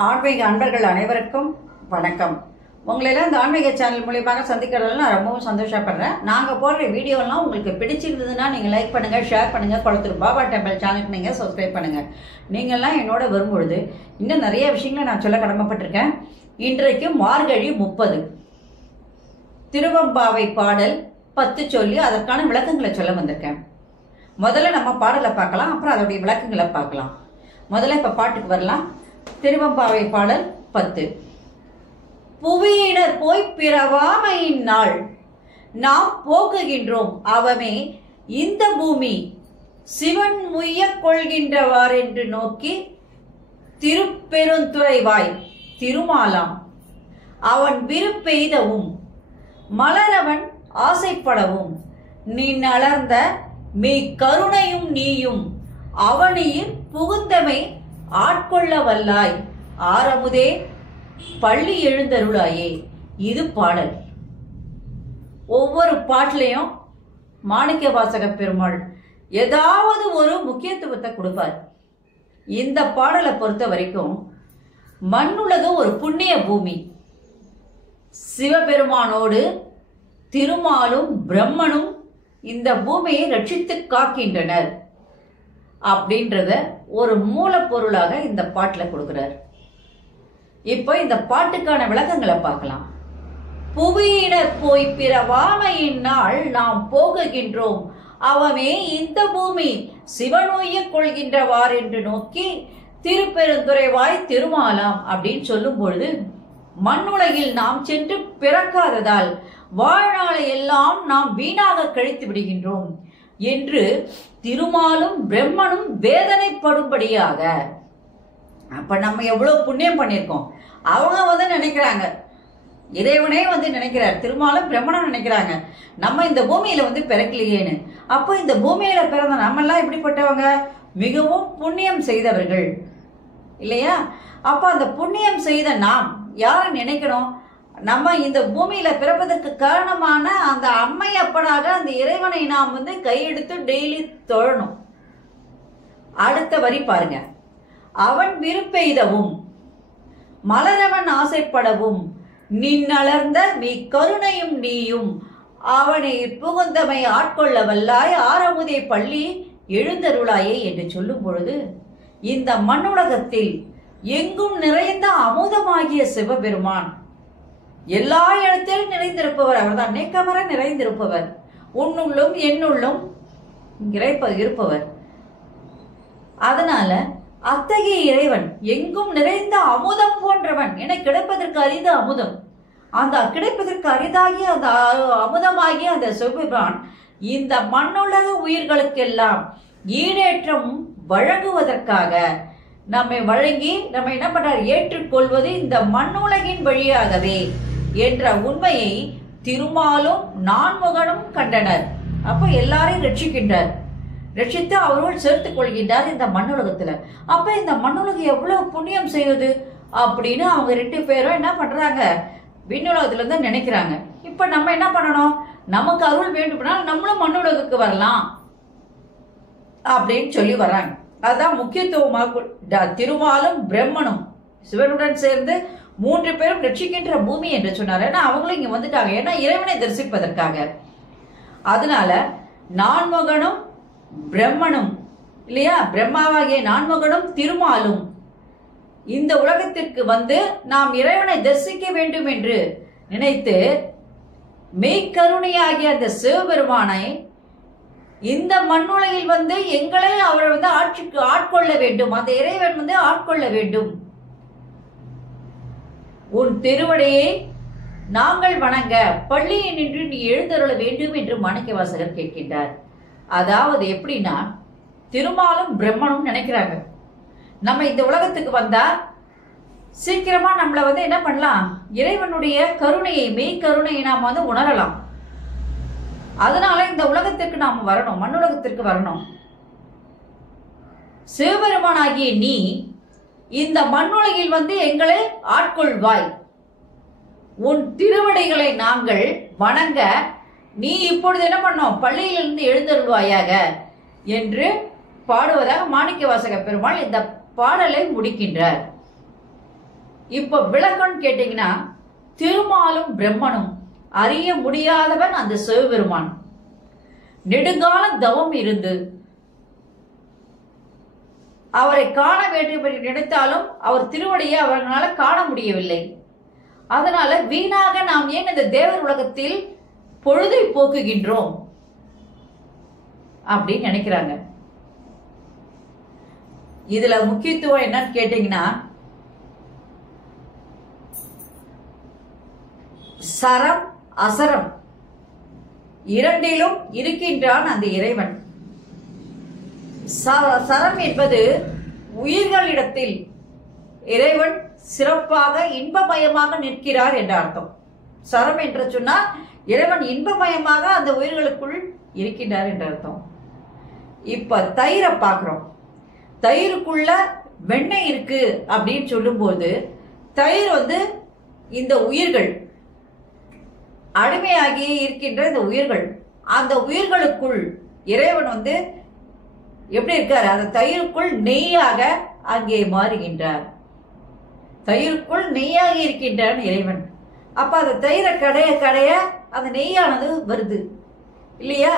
ஆன்மீக அன்பர்கள் அனைவருக்கும் வணக்கம். உங்களெல்லாம் இந்த ஆன்மீக சேனல் மூலியமாக சந்திக்கிறதுல நான் ரொம்பவும் சந்தோஷப்படுறேன். நாங்கள் போடுற வீடியோலாம் உங்களுக்கு பிடிச்சிருந்ததுன்னா நீங்கள் லைக் பண்ணுங்கள், ஷேர் பண்ணுங்கள், குளத்தூர் பாபா டெம்பிள் சேனலுக்கு நீங்கள் சப்ஸ்கிரைப் பண்ணுங்கள். நீங்கள்லாம் என்னோட வரும்பொழுது இன்னும் நிறைய விஷயங்களை நான் சொல்ல கடமைப்பட்டிருக்கேன். இன்றைக்கு மார்கழி 30 திருவம்பாவை பாடல் 10 சொல்லி அதற்கான விளக்கங்களை சொல்ல வந்திருக்கேன். முதல்ல நம்ம பாடலை பார்க்கலாம், அப்புறம் அதோடைய விளக்கங்களை பார்க்கலாம். முதல்ல இப்போ பாட்டுக்கு வரலாம். திருவம்பாவை பாடல் 10. புவியினர் போய் பிறவாமையின் நாள் நாம் போக்குகின்றோம், அவமே இந்த பூமி சிவன் முய்ய கொள்கின்றவார் என்று நோக்கி திருப்பெருந்துறைவாய் திருமாலாம் அவன் விருப்பெய்தவும் மலரவன் ஆசைப்படவும் நீ நலர்ந்த மெய் கருணையும் நீயும் அவனியில் புகுந்தமை ஆட்கொள்ள வல்லாய் ஆரமுதே பள்ளி எழுந்தருளாயே. இது பாடல். ஒவ்வொரு பாட்டிலையும் மாணிக்க வாசக பெருமாள் ஏதாவது ஒரு முக்கியத்துவத்தை கொடுப்பார். இந்த பாடலை பொறுத்த வரைக்கும் மண்ணுலகம் ஒரு புண்ணிய பூமி. சிவபெருமானோடு திருமாலும் பிரம்மனும் இந்த பூமியை ரட்சித்து காக்கின்றனர் அப்படின்றத ஒரு மூலப்பொருளாக இந்த பாட்டில் கொடுக்கிறார். இப்போ இந்த பாட்டுக்கான விளக்கங்களை பார்க்கலாம். புவியினர் போய் பிறவாமையின் நாள் நாம் போகுகின்றோம், அவமே இந்த பூமி சிவனொய்ய கொள்கின்றவார் என்று நோக்கி திருப்பெருந்துறைவாய் திருமாலாம் அப்படின்னு சொல்லும் பொழுது மண்ணுலகில் நாம் சென்று பிறக்காததால் வாழ்நாளை எல்லாம் நாம் வீணாக கழித்து விடுகின்றோம் என்று திருமாலும் பிரம்மனும் வேதனைப்படும்படியாக. அப்ப நம்ம எவ்வளவு புண்ணியம் பண்ணியிருக்கோம். அவங்க நினைக்கிறாங்க, இறைவனே நினைக்கிறார், திருமாலும் பிரம்மனும் நினைக்கிறாங்க நம்ம இந்த பூமியில பிறக்கலையேன்னு. அப்போ இந்த பூமியில பிறந்த நம்ம எல்லாம் எப்படிப்பட்டவங்க? மிகவும் புண்ணியம் செய்தவர்கள் இல்லையா? அப்ப அந்த புண்ணியம் செய்த நாம் யாரை நினைக்கணும்? நம்ம இந்த பூமியில பிறப்பதற்கு காரணமான அந்த அம்மையப்பனாக அந்த இறைவனை நாம் கையெடுத்து டெய்லி தொழணும். அடுத்த வரி பாருங்க. அவன் விருப்பெய்தவும் மலரவன் ஆசைப்படவும் நின்னலர்ந்த மீ கருணையும் நீயும் அவனை புகுந்தமை ஆட்கொள்ள வல்லாய் ஆரமுதே பள்ளி எழுந்தருளாயே என்று சொல்லும் பொழுது இந்த மண்ணுலகத்தில் எங்கும் நிறைந்த அமுதமாகிய சிவபெருமான் எல்லா இடத்திலும் நிறைந்திருப்பவர். அவர்தான் நேக்கமர நிறைந்திருப்பவர், உன்னுள்ளும் என்னுள்ளும் இருப்பவர். அதனால அத்தகைய இறைவன் எங்கும் நிறைந்த அமுதம் போன்றவன் என கிடைப்பதற்கு அரித அமுதம். அந்த கிடைப்பதற்கு அரிதாகிய அந்த அமுதமாகிய அந்த சிவபெருமான் இந்த மண்ணுலக உயிர்களுக்கெல்லாம் ஈடேற்றம் வழங்குவதற்காக நம்மை வழங்கி நம்ம என்ன பண்றார்? ஏற்றுக்கொள்வது இந்த மண்ணுலகின் வழியாகவே என்ற உண்மையை திருமாலும் நான்முகனும் கண்டனர். அப்ப எல்லாரையும் ரட்சிக்கின்றார், ரட்சித்து அவர்கள் சேர்த்துக் கொள்கின்றார் இந்த மண்ணுலகத்துல. அப்ப இந்த மண்ணுலகம் எவ்வளவு புண்ணியம் செய்வது அப்படின்னு அவங்க 2 பேரும் என்ன பண்றாங்க? விண்ணுலகத்துல இருந்து நினைக்கிறாங்க. இப்ப நம்ம என்ன பண்ணணும்? நமக்கு அருள் வேண்டும்னா நம்மளும் மண்ணுலகுக்கு வரலாம் அப்படின்னு சொல்லி வர்றாங்க. அதுதான் முக்கியத்துவமாக திருமாலும் பிரம்மனும் சிவனுடன் சேர்ந்து 3 பேரும் ரட்சிக்கின்ற பூமி என்று சொன்னார். ஏன்னா அவங்களும் இங்க வந்துட்டாங்க, ஏன்னா இறைவனை தரிசிப்பதற்காக. அதனால நான்முகனும் பிரம்மனும் இல்லையா, பிரம்மாவாகிய நான்முகனும் திருமாலும் இந்த உலகத்திற்கு நாம் இறைவனை தரிசிக்க வேண்டும் என்று நினைத்து மெய்க்கருணையாகிய அந்த சிவபெருமானை இந்த மண்ணுலகில் எங்களை அவர் ஆட்சிக்கு ஆட்கொள்ள வேண்டும், அந்த இறைவன் ஆட்கொள்ள வேண்டும். உன் திருவடியை நாங்கள் வணங்க பள்ளியை நின்று நீ எழுந்தருள வேண்டும் என்று மாணிக்க வாசகர் கேட்கின்றார். அதாவது எப்படின்னா, திருமாலும் பிரம்மனும் நினைக்கிறாங்க, நம்ம இந்த உலகத்துக்கு வந்தா சீக்கிரமா நம்மள என்ன பண்ணலாம்? இறைவனுடைய கருணையை, மெய் கருணையை நாம் உணரலாம். அதனால இந்த உலகத்திற்கு நாம் வரணும், மண்ணுலகத்திற்கு வரணும். சிவபெருமானாகிய நீ இந்த மண்ணுலகில் எங்களை ஆட்கொள்வாய், உன் திருவடிகளை நாங்கள் வணங்க நீ இப்பொழுது என்ன பண்ணோம்? பள்ளியிலிருந்து எழுந்தருள்வாயாக என்று பாடுவதாக மாணிக்க வாசக பெருமாள் இந்த பாடலை முடிக்கின்றார். இப்ப விளக்கம்னு கேட்டீங்கன்னா, திருமாலும் பிரம்மனும் அறிய முடியாதவன் அந்த சிவபெருமான். நெடுங்கால தவம் இருந்து அவரை காண வேண்டும் என்று நினைத்தாலும் அவர் திருவடியை அவர்களால காண முடியவில்லை. அதனால வீணாக நாம் ஏன் இந்த தேவர் உலகத்தில் பொழுதை போக்குகின்றோம் அப்படின்னு நினைக்கிறாங்க. இதுல முக்கியத்துவம் என்னன்னு கேட்டீங்கன்னா, சரம் அசரம் இரண்டிலும் இருக்கின்றான் அந்த இறைவன். சரம் என்பது உயிர்களிடத்தில் இறைவன் சிறப்பாக இன்பமயமாக நிற்கிறார் என்ற அர்த்தம். சரம் என்று சொன்னால் இறைவன் இன்பமயமாக அந்த உயிர்களுக்குள் இருக்கின்றார் என்ற அர்த்தம். இப்ப தயிரை பார்க்கிறோம். தயிருக்குள்ள வெண்ணெய் இருக்கு அப்படின்னு சொல்லும்போது, தயிர் இந்த உயிர்கள் அடிமையாகி இருக்கின்ற இந்த உயிர்கள், அந்த உயிர்களுக்குள் இறைவன் எப்படி இருக்காரு? அந்த தயிருக்குள் நெய்யாக அங்கே மாறுகின்றார். தயிருக்குள் நெய்யாக இருக்கின்றான் இறைவன். அப்ப அந்த தயிரை கடைய கடைய அந்த நெய்யானது வருது இல்லையா?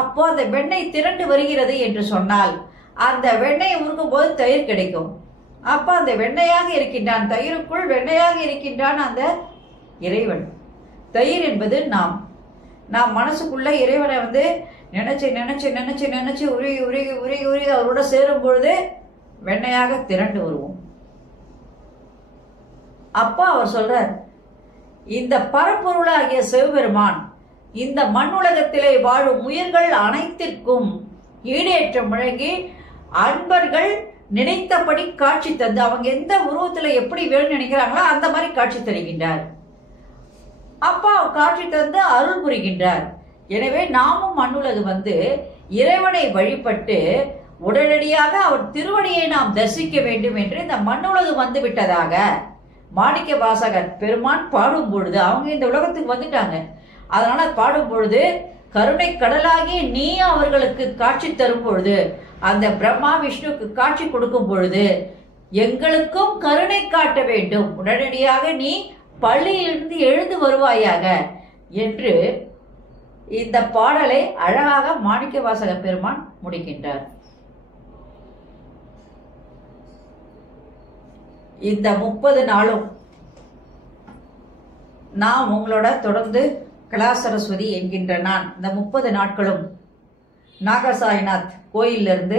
அப்போ அந்த வெண்ணெய் திரண்டு வருகிறது என்று சொன்னால், அந்த வெண்ணெய் உருக்கும் போது தயிர் கிடைக்கும். அப்ப அந்த வெண்ணெயாக இருக்கின்றான், தயிருக்குள் வெண்ணெயாக இருக்கின்றான் அந்த இறைவன். தயிர் என்பது நாம் மனசுக்குள்ள இறைவனை நினைச்சு நினைச்சு நினைச்சு நினைச்சு உருகி உருகி உருகி உருகி அவரோட சேரும் பொழுது வெண்ணையாக திரண்டு வருவோம். அப்பா அவர் சொல்றார், இந்த பரம்பொருளாகிய சிவபெருமான் இந்த மண் உலகத்திலே வாழும் உயிர்கள் அனைத்திற்கும் ஈடேற்றம் வழங்கி அன்பர்கள் நினைத்தபடி காட்சி தந்து, அவங்க எந்த உருவத்துல எப்படி வேணும்னு நினைக்கிறாங்களோ அந்த மாதிரி காட்சி தருகின்றார். அப்பா காட்சி தந்து அருள் புரிகின்றார். எனவே நாமும் மண்ணுலகு இறைவனை வழிபட்டு உடனடியாக அவர் திருவடியை நாம் தரிசிக்க வேண்டும் என்று இந்த மண்ணுலகு விட்டதாக மாணிக்க வாசகர் பெருமான் பாடும் பொழுது, அவங்க இந்த உலகத்துக்கு வந்துட்டாங்க. அதனால பாடும் பொழுது, கருணை கடலாகி நீ அவர்களுக்கு காட்சி தரும் பொழுது, அந்த பிரம்மா விஷ்ணுக்கு காட்சி கொடுக்கும் பொழுது, எங்களுக்கும் கருணை காட்ட வேண்டும், உடனடியாக நீ பள்ளியிலிருந்து எழுந்து வருவாயாக என்று இந்த பாடலை அழகாக மாணிக்க வாசக பெருமான் முடிக்கின்றார். இந்த 30 நாளும் நாம் உங்களோட தொடர்ந்து கலா சரஸ்வதி என்கின்ற நான் இந்த 30 நாட்களும் நாகசாய்நாத் கோயிலிருந்து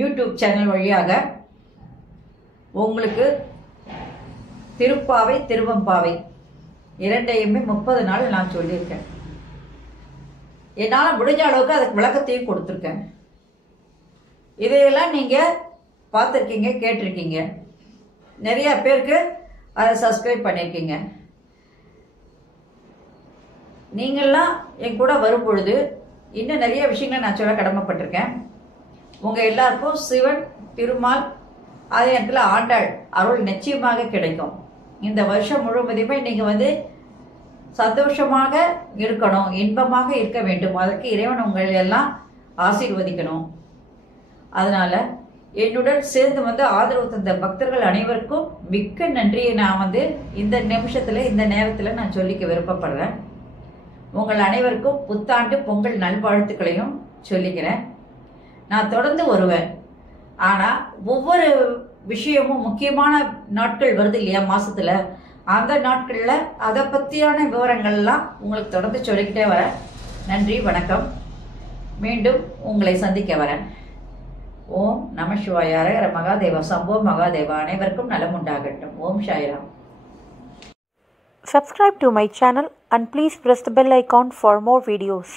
யூடியூப் சேனல் வழியாக உங்களுக்கு திருப்பாவை திருவம்பாவை இரண்டையுமே 30 நாள் நான் சொல்லியிருக்கேன். என்னால் முடிஞ்ச அளவுக்கு அதுக்கு விளக்கத்தையும் கொடுத்துருக்கேன். இதையெல்லாம் நீங்கள் பார்த்துருக்கீங்க, கேட்டிருக்கீங்க. நிறைய பேருக்கு அதை சப்ஸ்கிரைப் பண்ணியிருக்கீங்க. நீங்கள்லாம் என் கூட வரும் பொழுது இன்னும் நிறைய விஷயங்களை நான் சொல்ல கடமைப்பட்டிருக்கேன். உங்கள் எல்லாருக்கும் சிவன், திருமால், அதே இடத்துல ஆண்டாள் அருள் நிச்சயமாக கிடைக்கும். இந்த வருஷம் முழுவதுமே நீங்கள் சந்தோஷமாக இருக்கணும், இன்பமாக இருக்க வேண்டும். அதற்கு இறைவன் உங்களை எல்லாம் ஆசீர்வதிக்கணும். அதனால என்னுடன் சேர்ந்து ஆதரவு தந்த பக்தர்கள் அனைவருக்கும் மிக்க நன்றியை நான் இந்த நிமிஷத்துல இந்த நேரத்தில் நான் சொல்லிக்க விருப்பப்படுறேன். உங்கள் அனைவருக்கும் புத்தாண்டு பொங்கல் நல்வாழ்த்துக்களையும் சொல்லிக்கிறேன். நான் தொடர்ந்து வருவேன். ஆனால் ஒவ்வொரு விஷயமும் முக்கியமான நாட்கள் வருது இல்லையா மாசத்துல, அந்த நாட்களில் அதை பற்றியான விவரங்கள்லாம் உங்களுக்கு தொடர்ந்து சொல்லிக்கிட்டே வரேன். நன்றி, வணக்கம். மீண்டும் உங்களை சந்திக்க வரேன். ஓம் நம சிவாய. ஹர மகாதேவா. சம்போ மகாதேவா. அனைவருக்கும் நலம் உண்டாகட்டும். ஓம் Sairam. Subscribe to my channel and please press the bell icon for more videos.